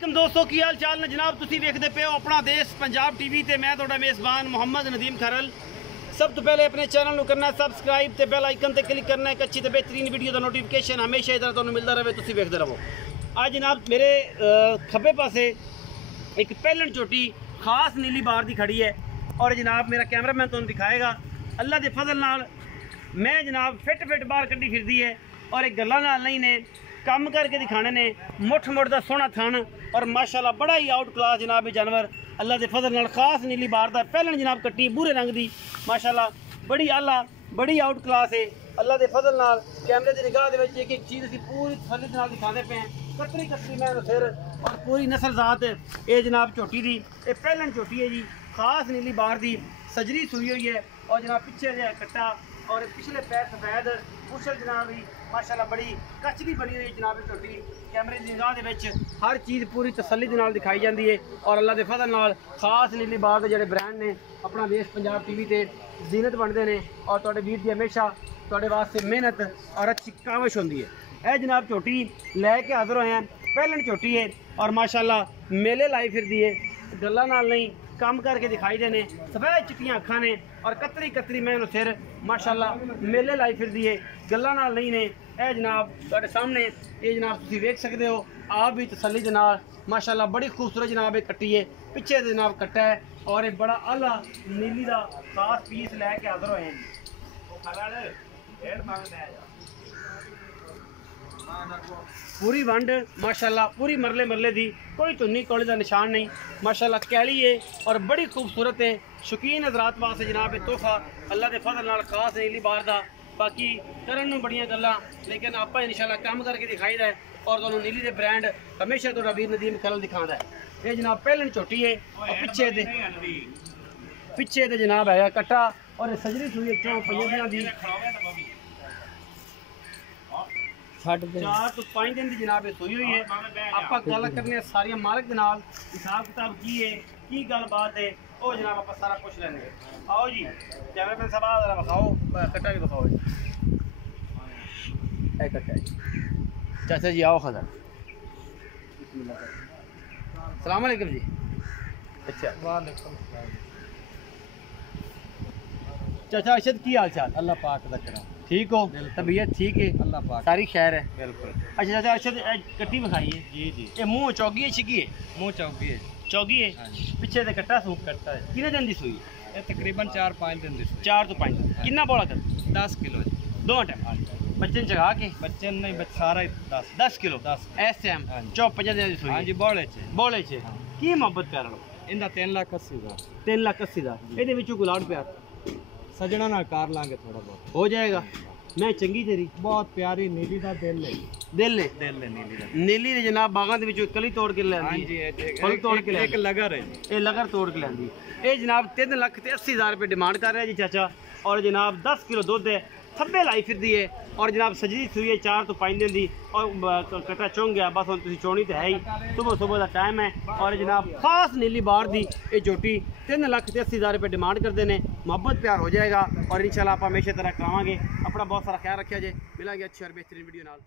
वालेकुम दोस्तों की हाल चाल ने जनाब तुसी वेखदे पे हो अपना देश पंजाब टीवी ते मैं तुहाडा मेज़बान मोहम्मद नदीम खरल। सब तो पहले अपने चैनल को करना सबसक्राइब ते बेल आइकन ते क्लिक करना एक अच्छी ते बेहतरीन वीडियो का नोटिफिकेशन हमेशा इधर तुहानू मिलता रहे तुसी वेखदे रहो। आज जनाब मेरे खब्बे पासे एक पैलन झोटी खास नीली बार की खड़ी है और जनाब मेरा कैमरामैन तुहानू दिखाएगा। अल्लाह के फजल नाल मैं जनाब फिट बार कड्डी फिरदी है और एक गल्लां नाल नहीं ने काम करके दिखाने ने मुठ मुठ का सोहना थन और माशाल्लाह बड़ा ही आउट क्लास जनाब ये जानवर अल्लाह के फजल नाल खास नीली बार का पैलन जनाब कट्टी भूरे रंग की माशाल्लाह बड़ी आला बड़ी आउट क्लास है। अल्लाह के फजल नाल कैमरे की निगाह दे विच एक एक चीज़ असीं पूरी तसल्ली नाल दिखाते पे हैं। कतरी कतरी मैं फिर और पूरी नस्ल जात ये जनाब झोटी की ये पैलन झोटी है जी खास नीली बार की सजरी सुई हुई है और जनाब पिछे जो कट्टा और पिछले पैर सफेद कुशल जनाब भी माशाल्लाह बड़ी कचरी बनी हुई जनाब झोटी कैमरे की निगाह दे विच हर चीज़ पूरी तसल्ली दे नाल दिखाई जाती है और अल्लाह के फजल नाल खास नीली बार के जोड़े ब्रांड ने अपना देश पंजाब टीवी ते जीनत बनते हैं और तुहाडे वीर की हमेशा तुहाडे वास्ते मेहनत और अच्छी काविश होंदी है। यह जनाब झोटी लैके हाजिर होए हैं पैलन झोटी है और माशाल्लाह मेले लाई फिरदी है गल्लां नाल नहीं काम करके दिखाई देने सफेद चिट्टियां अखां ने और कतरी कतरी मैं सिर माशाल्लाह मेले लाई फिरदी है गल्लां नाल नहीं ने। यह जनाब तुहाडे सामने ये जनाब तुसीं वेख सकते हो आप भी तसल्ली दे नाल माशाल्लाह बड़ी खूबसूरत जनाब एक कट्टी है पिछे जनाब कट्टा है और ये बड़ा आला नीली का खास पीस लैके हाजिर होए हैं। पूरी वंड माशाल्लाह पूरी मरले मरले दी कोई धुन्नी कोले का निशान नहीं माशाल्लाह कैली है और बड़ी खूबसूरत है। शौकीन हजरात वास्ते जनाब तोहफा अल्लाह के फजल नाल खास नीली बार का बाकी करन बड़ियां गल्लां लेकिन आप इंशाल्लाह काम करके दिखाई है और तुहानू नीली के ब्रांड हमेशा तुहाडा वीर नदीम खरल दिखाता है। ये जनाब पैलन झोटी है और पिछे दे जनाब है कट्टा और सजरी सुई चौं पंजां दी 4 तो 5 दिन की जनाब सुई हुई है। आप गल करने सारिया मालिक के नाल हिसाब किताब की है की गल बात है वो जनाब आप सारा कुछ लेंगे। आओ जी कैमरामैन साहब जरा बखाओ कट्टा भी बखाओ कट्टा चाचा जी आओ खजर सलाम अलैकुम जी। अच्छा वालेकुम चाचा अरशद की हाल चाल अल्लाह पाक दा करम ठीक हो तबीयत ठीक है अल्लाह पाक सारी खैर है बिल्कुल। अच्छा चाचा अरशद कट्टी बखाई है जी जी ये मुँह चौगी है छिकी है मुँह चौगी है पिछे से कट्टा सूख करता है कितने दिन की सुई है तकरीबन 4-5 दिन 4 तो 5 दिन कितना बोला कर 10 किलो 2 टाइम बच्चे चढ़ा के बच्चे नहीं सारा 10 किलो 10 एस टाइम 4-5 दिन की सुई हाँ जी बोले की मोहब्बत कर लो इनका 3,80,000 3,80,000 ये गुलाड़ प्यार सजना ना कार लांगे थोड़ा बहुत हो जाएगा। मैं चंगी तेरी बहुत प्यारी नीली का दिल नीली ने जनाब बागां दे विचों कली तोड़ के लैंदी फल तोड़ के एक लगर है ये लगर तोड़ के लैंदी ये जनाब 3,80,000 रुपये डिमांड कर रहा है जी चाचा और जनाब 10 किलो दुध है थब्बे लाई फिरदी है और जनाब सजरी सुई है 4 तो 5 दिन की और कट्टा चुंग गया बस हम चोनी तो है ही सुबह का टाइम है और जनाब खास नीली बार की ये झोटी 3,80,000 रुपये डिमांड करते हैं। मोहब्बत प्यार हो जाएगा और इंशाल्लाह आप हमेशा तरह करावांगे। अपना बहुत सारा ख्याल रखा जाए मिलेंगे अच्छी और बेहतरीन वीडियो नाल।